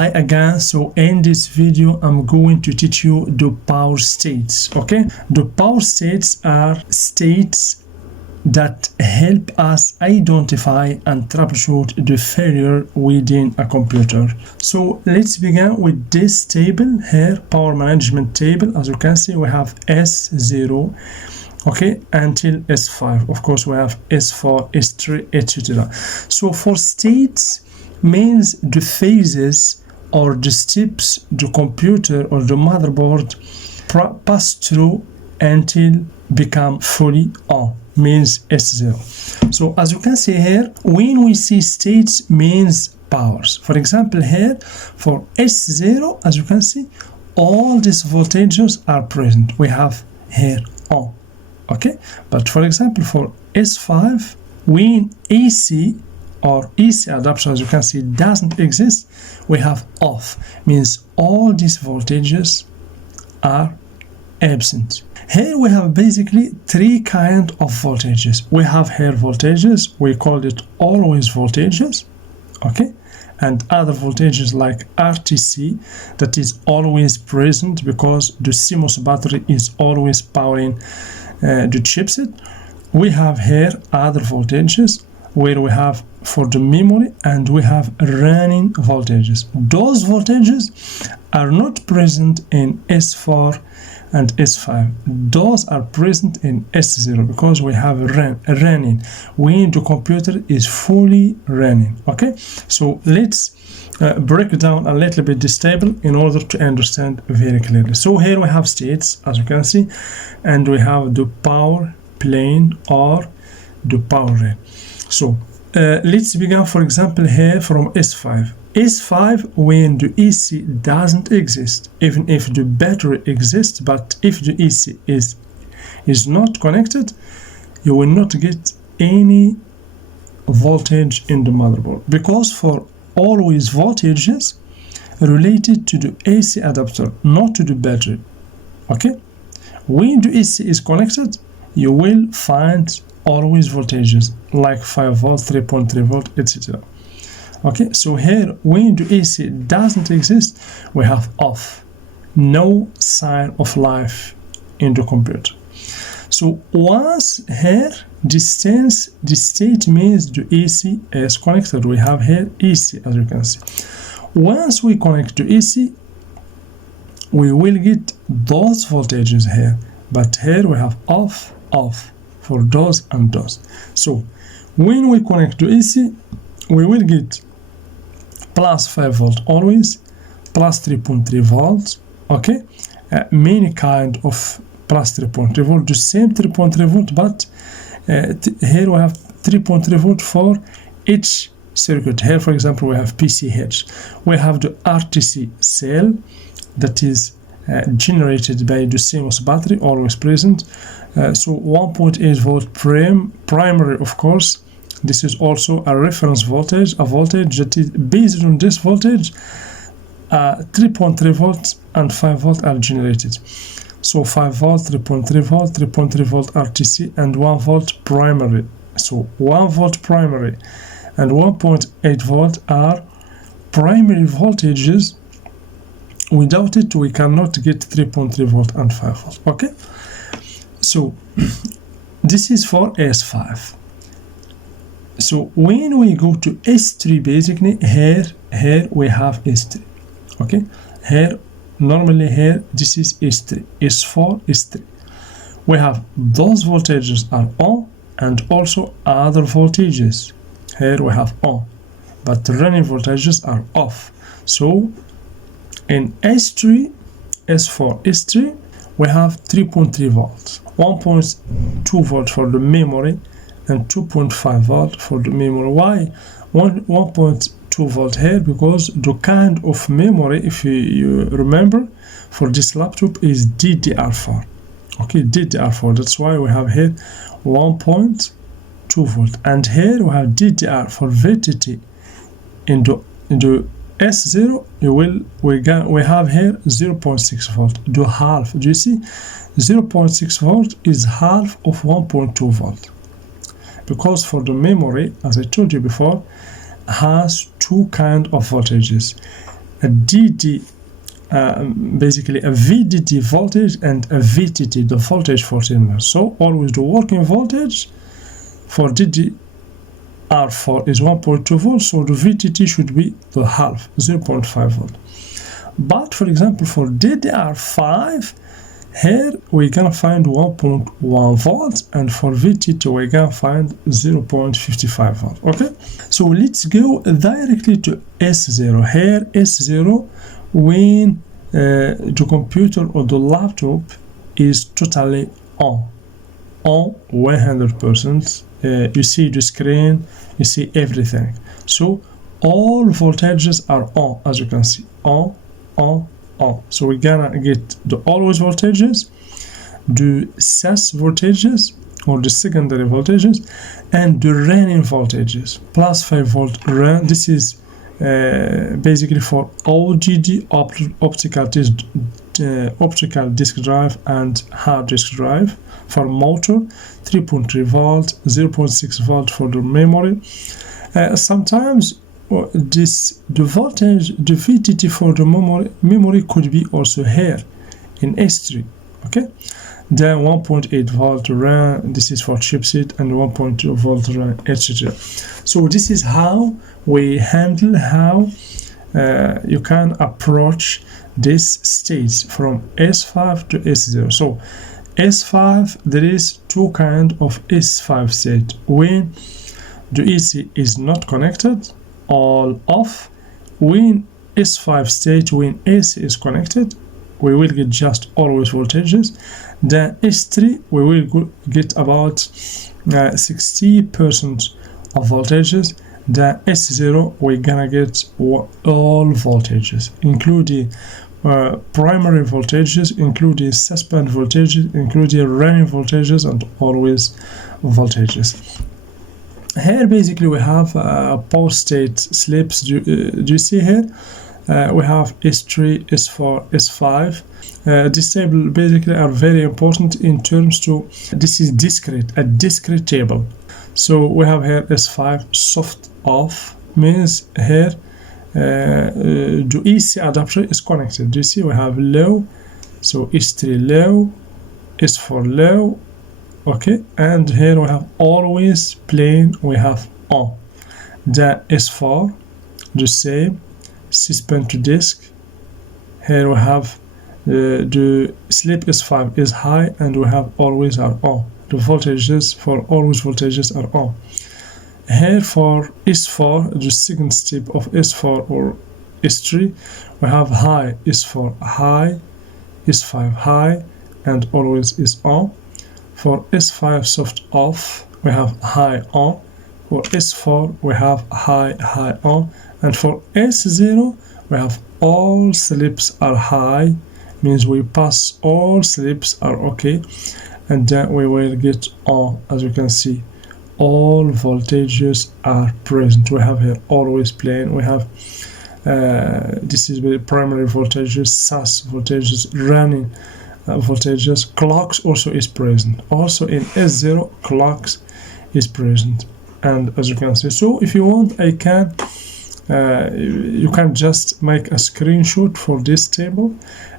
Hi again. So in this video I'm going to teach you the power states. Okay, the power states are states that help us identify and troubleshoot the failure within a computer. So let's begin with this table here, power management table. As you can see, we have S0, okay, until S5. Of course we have S4, S3, etc. So for states means the phases or the steps the computer or the motherboard pass through until become fully on, means S0. So as you can see here, when we see states means powers. For example here, for S0, as you can see, all these voltages are present. We have here on, okay? But for example, for S5, when AC or AC adapter, as you can see, doesn't exist, we have off, means all these voltages are absent. Here we have basically three kinds of voltages. We have here voltages, we call it always voltages, okay, and other voltages like RTC, that is always present because the CMOS battery is always powering the chipset. We have here other voltages where we have for the memory, and we have running voltages. Those voltages are not present in S4 and S5. Those are present in S0 because we have running when the computer is fully running. Okay, so let's break down a little bit this table in order to understand very clearly. So here we have states, as you can see, and we have the power plane or the power rail. So let's begin, for example, here from S5. S5, when the AC doesn't exist, even if the battery exists, but if the AC is not connected, you will not get any voltage in the motherboard, because for always voltages related to the AC adapter, not to the battery. Okay, when the AC is connected, you will find always voltages like 5 volt, 3.3 volt, etc. Okay, so here when the AC doesn't exist, we have off, no sign of life in the computer. So once here the state means the AC is connected. We have here AC, as you can see. Once we connect to AC, we will get those voltages here, but here we have off for those and those. So when we connect to AC, we will get plus 5 volt always, plus 3.3 volts, okay, many kind of plus 3.3 volt, the same 3.3 volt, but here we have 3.3 volt for each circuit. Here, for example, we have PCH. We have the RTC cell that is generated by the CMOS battery, always present. So 1.8 volt primary, of course. This is also a reference voltage, a voltage that is based on this voltage. 3.3 volts and 5 volt are generated. So 5 volt, 3.3 volt, 3.3 volt RTC, and 1 volt primary. So 1 volt primary and 1.8 volt are primary voltages. Without it, we cannot get 3.3 volt and 5 volt. Okay, so this is for S5. So when we go to S3, basically here we have S3. Okay, here normally here this is S3, S4, S3. We have those voltages are on, and also other voltages. Here we have on, but the running voltages are off. So in S3, S4, S3, we have 3.3 volts, 1.2 volt for the memory, and 2.5 volt for the memory. Why 1.2 volt here? Because the kind of memory, if you remember, for this laptop is DDR4. Okay, DDR4. That's why we have here 1.2 volt, and here we have DDR for VTT. In the S0, we have here 0.6 volt, the half. Do you see? 0.6 volt is half of 1.2 volt. Because for the memory, as I told you before, has two kinds of voltages. a DD, basically a VDD voltage and a VTT, the voltage for terminal. So always the working voltage for DDR4 is 1.2 volts, so the VTT should be the half, 0.5 volt. But for example, for DDR5, here we're gonna find 1.1 volts, and for VTT we're gonna find 0.55 volt. Okay, so let's go directly to S0. Here S0, when the computer or the laptop is totally on 100%. You see the screen, you see everything. So all voltages are on, as you can see, on. So we're gonna get the always voltages, the SAS voltages or the secondary voltages, and the running voltages. Plus 5 volt run. This is basically for OGD, optical disk drive and hard disk drive. For motor, 3.3 volt, 0.6 volt for the memory. Sometimes the voltage, the VTT for the memory could be also here in S3. Okay, then 1.8 volt RAM, this is for chipset, and 1.2 volt RAM, etc. So this is how we handle, how you can approach this stage from S5 to S0. So S5, there is two kind of S5 state. When the EC is not connected, all off. When S5 state, when AC is connected, we will get just always voltages. Then S3, we will get about 60% of voltages. Then S0, we're gonna get all voltages, including primary voltages, including suspend voltages, including running voltages, and always voltages. Here basically we have power state slips. Do you see here? We have S3, S4, S5. This table basically are very important in terms to, this is discrete, a discrete table. So we have here S5 soft off, means here the EC adapter is connected. Do you see? We have low, so S3 low, S4 low. Okay, and here we have always plain, we have on. The S4, the same, suspend to disk. Here we have the slip S5 is high, and we have always are on. The voltages for always voltages are on. Here for S4, the second step of S4 or S3, we have high S4 high, S5 high, and always is on. For S5 soft off, we have high on. For S4, we have high on. And for S0, we have all slips are high, means we pass all slips are okay. And then we will get on, as you can see, all voltages are present. We have here always plain. We have, this is the primary voltages, SAS voltages, running voltages. Clocks also is present. Also in S0, clocks is present, and as you can see. So if you want, I can you can just make a screenshot for this table,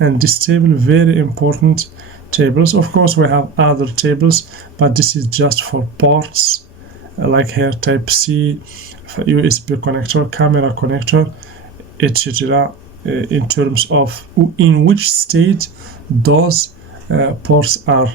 and this table very important tables. Of course we have other tables, but this is just for ports, like here type C, USB connector, camera connector, etc. In terms of in which state those ports are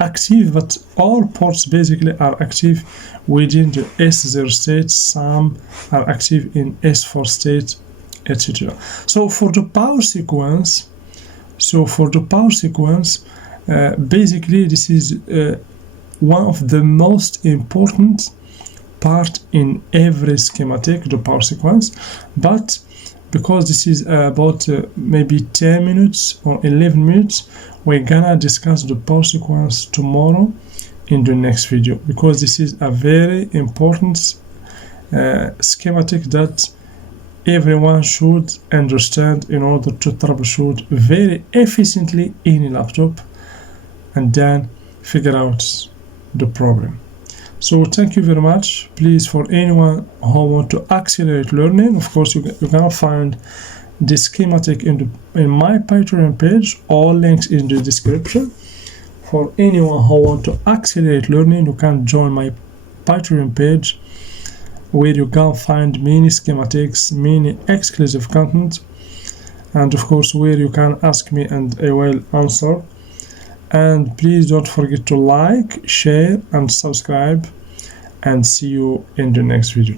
active, but all ports basically are active within the S0 state. Some are active in S4 state, etc. So for the power sequence, basically this is one of the most important part in every schematic, the power sequence. But because this is about maybe 10 minutes or 11 minutes, we're gonna discuss the power sequence tomorrow in the next video, because this is a very important schematic that everyone should understand in order to troubleshoot very efficiently in a laptop and then figure out the problem. So thank you very much. Please, for anyone who want to accelerate learning, of course you can find the schematic in my Patreon page. All links in the description. For anyone who want to accelerate learning, you can join my Patreon page, where you can find many schematics, many exclusive content, and of course where you can ask me and I will answer. And please don't forget to like, share and subscribe, and see you in the next video.